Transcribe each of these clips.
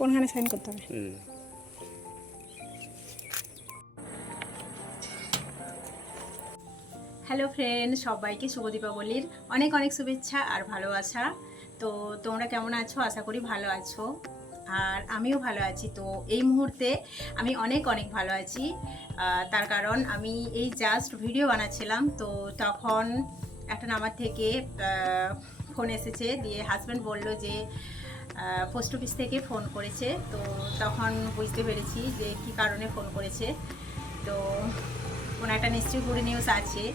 কোনখানে সাইন করতে হবে? হ্যালো ফ্রেন্ড সবাইকে শুভ দীপাবলির অনেক অনেক শুভেচ্ছা আর ভালোবাসা। তো তোমরা কেমন আছো? আশা করি ভালো আছো। আর আমিও ভালো আছি। তো এই মুহূর্তে আমি অনেক অনেক ভালো আছি। তার কারণ আমি এই জাস্ট ভিডিও বানাচ্ছিলাম। তো তখন একটা নাম্বার থেকে ফোন এসেছে। দিয়ে হাজব্যান্ড বলল যে পোস্ট অফিস থেকে ফোন করেছে। তো তখন বুঝতে পেরেছি যে কি কারণে ফোন করেছে। তো কোনো একটা নিশ্চয়ই গুড নিউজ আছে।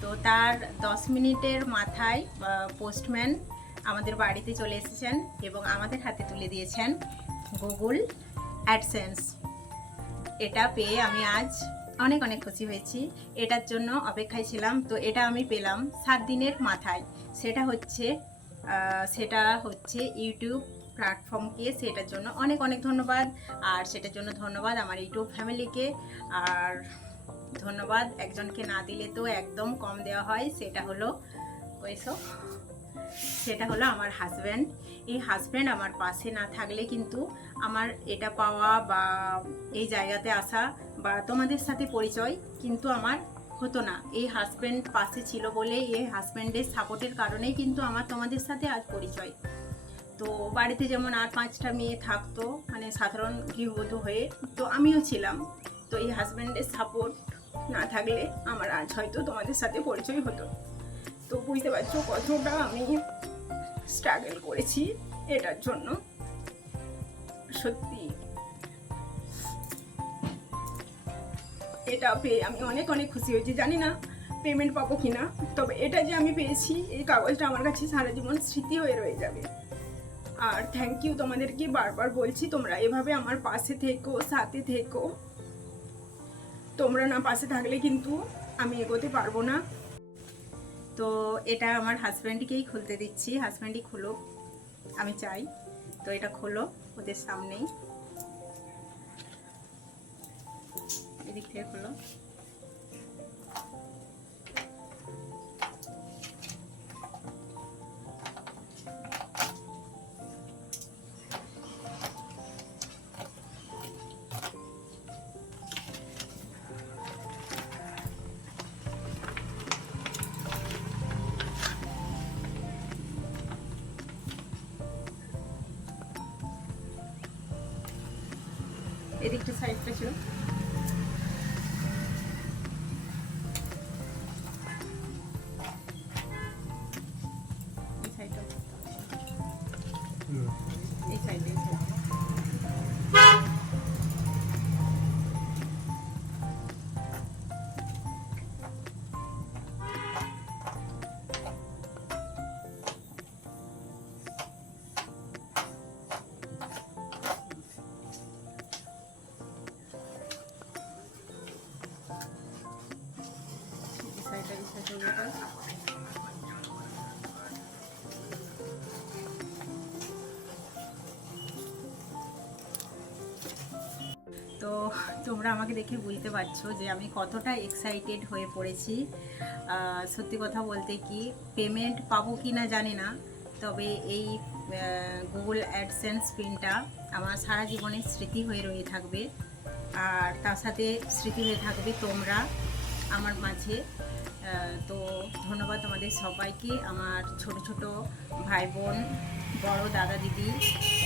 তো তার দশ মিনিটের মাথায় পোস্টম্যান আমাদের বাড়িতে চলে এসেছেন এবং আমাদের হাতে তুলে দিয়েছেন গুগল অ্যাডসেন্স এটা পেয়ে আমি আজ অনেক অনেক খুশি হয়েছি। এটার জন্য অপেক্ষায় ছিলাম। তো এটা আমি পেলাম সাত দিনের মাথায়। সেটা হচ্ছে সেটা হচ্ছে ইউটিউব প্ল্যাটফর্মকে, সেটার জন্য অনেক অনেক ধন্যবাদ। আর সেটার জন্য ধন্যবাদ আমার ইউটিউব ফ্যামিলিকে। আর ধন্যবাদ, একজনকে না দিলে তো একদম কম দেওয়া হয়। সেটা হলো ওইসব সেটা হলো আমার হাজব্যান্ড এই হাজব্যান্ড আমার পাশে না থাকলে কিন্তু আমার এটা পাওয়া বা এই জায়গাতে আসা বা তোমাদের সাথে পরিচয় কিন্তু আমার হতো না। এই হাজব্যান্ড পাশে ছিল বলে এই হাজব্যান্ডের সাপোর্টের কারণেই কিন্তু আমার তোমাদের সাথে আজ পরিচয়। তো বাড়িতে যেমন আর পাঁচটা মেয়ে থাকতো মানে সাধারণ গৃহবধূ হয়ে, তো আমিও ছিলাম। তো এই হাজব্যান্ডের সাপোর্ট না থাকলে আমার আজ হয়তো তোমাদের সাথে পরিচয় হতো। তো বুঝতে পারছ কতটা আমি স্ট্রাগল করেছি এটার জন্য। সত্যি। এটা পেয়ে আমি অনেক অনেক খুশি হয়েছি। জানি না পেমেন্ট পাবো কিনা, তবে এটা যে আমি পেয়েছি, এই কাগজটা আমার কাছে সারা জীবন স্মৃতি হয়ে রয়ে যাবে। আর থ্যাংক ইউ তোমাদেরকে বারবার বলছি, তোমরা এভাবে আমার পাশে থেকো, সাথে থেকো। তোমরা না পাশে থাকলে কিন্তু আমি এগোতে পারব না। তো এটা আমার হাজব্যান্ডকেই খুলতে দিচ্ছি। হাজব্যান্ডই খুলো আমি চাই। তো এটা খোলো, ওদের সামনেই। এদিক থেকে খোলো। এদিকটা সাইডটা ছিল। তো তোমরা আমাকে দেখে বুঝতে পারছ যে আমি কতটা এক্সাইটেড হয়ে পড়েছি। সত্যি কথা বলতে কি পেমেন্ট পাবো কি না জানি না, তবে এই গুগল অ্যাডসেন্স পিনটা আমার সারা জীবনের স্মৃতি হয়ে রয়ে থাকবে। আর তার সাথে স্মৃতি হয়ে থাকবে তোমরা আমার মাঝে। তো ধন্যবাদ তোমাদের সবাইকে, আমার ছোট ছোট ভাই বোন বড় দাদা দিদি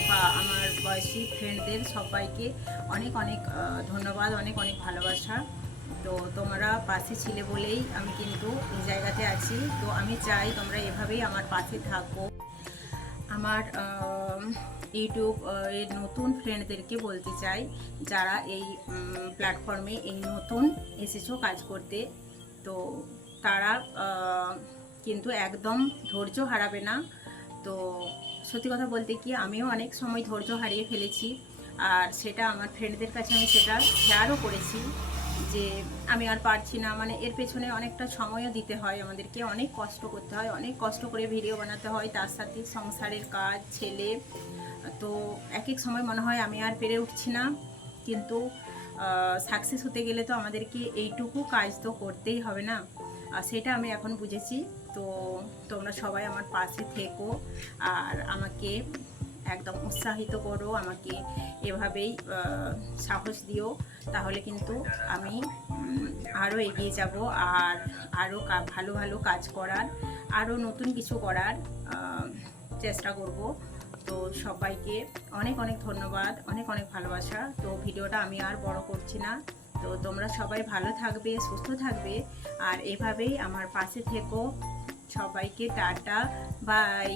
বা আমার বয়সী ফ্রেন্ডদের সবাইকে অনেক অনেক ধন্যবাদ, অনেক অনেক ভালোবাসা। তো তোমরা পাশে ছিলে বলেই আমি কিন্তু এই জায়গাতে আছি। তো আমি চাই তোমরা এভাবেই আমার পাশে থাকো। আমার ইউটিউব এর নতুন ফ্রেন্ডদেরকে বলতে চাই, যারা এই প্ল্যাটফর্মে এই নতুন এসেছ কাজ করতে। তো তারা কিন্তু একদম ধৈর্য হারাবে না। তো সত্যি কথা বলতে কি, আমিও অনেক সময় ধৈর্য হারিয়ে ফেলেছি। আর সেটা আমার ফ্রেন্ডদের কাছে আমি সেটা শেয়ারও করেছি যে, আমি আর পারছি না। মানে এর পেছনে অনেকটা সময়ও দিতে হয় আমাদেরকে, অনেক কষ্ট করতে হয়, অনেক কষ্ট করে ভিডিও বানাতে হয়, তার সাথে সংসারের কাজ, ছেলে। তো এক এক সময় মনে হয় আমি আর পেরে উঠছি না। কিন্তু সাকসেস হতে গেলে তো আমাদেরকে এইটুকু কাজ তো করতেই হবে না। আর সেটা আমি এখন বুঝেছি। তো তোমরা সবাই আমার পাশে থেকো আর আমাকে একদম উৎসাহিত করো, আমাকে এভাবেই সাহস দিও। তাহলে কিন্তু আমি আরও এগিয়ে যাব আর আরও ভালো ভালো কাজ করার আরও নতুন কিছু করার চেষ্টা করব। তো সবাইকে অনেক অনেক ধন্যবাদ, অনেক অনেক ভালোবাসা। তো ভিডিওটা আমি আর বড় করছি না। তো তোমরা সবাই ভালো থাকবে, সুস্থ থাকবে। আর এভাবেই আমার পাশে থেকো। সবাইকে টাটা বাই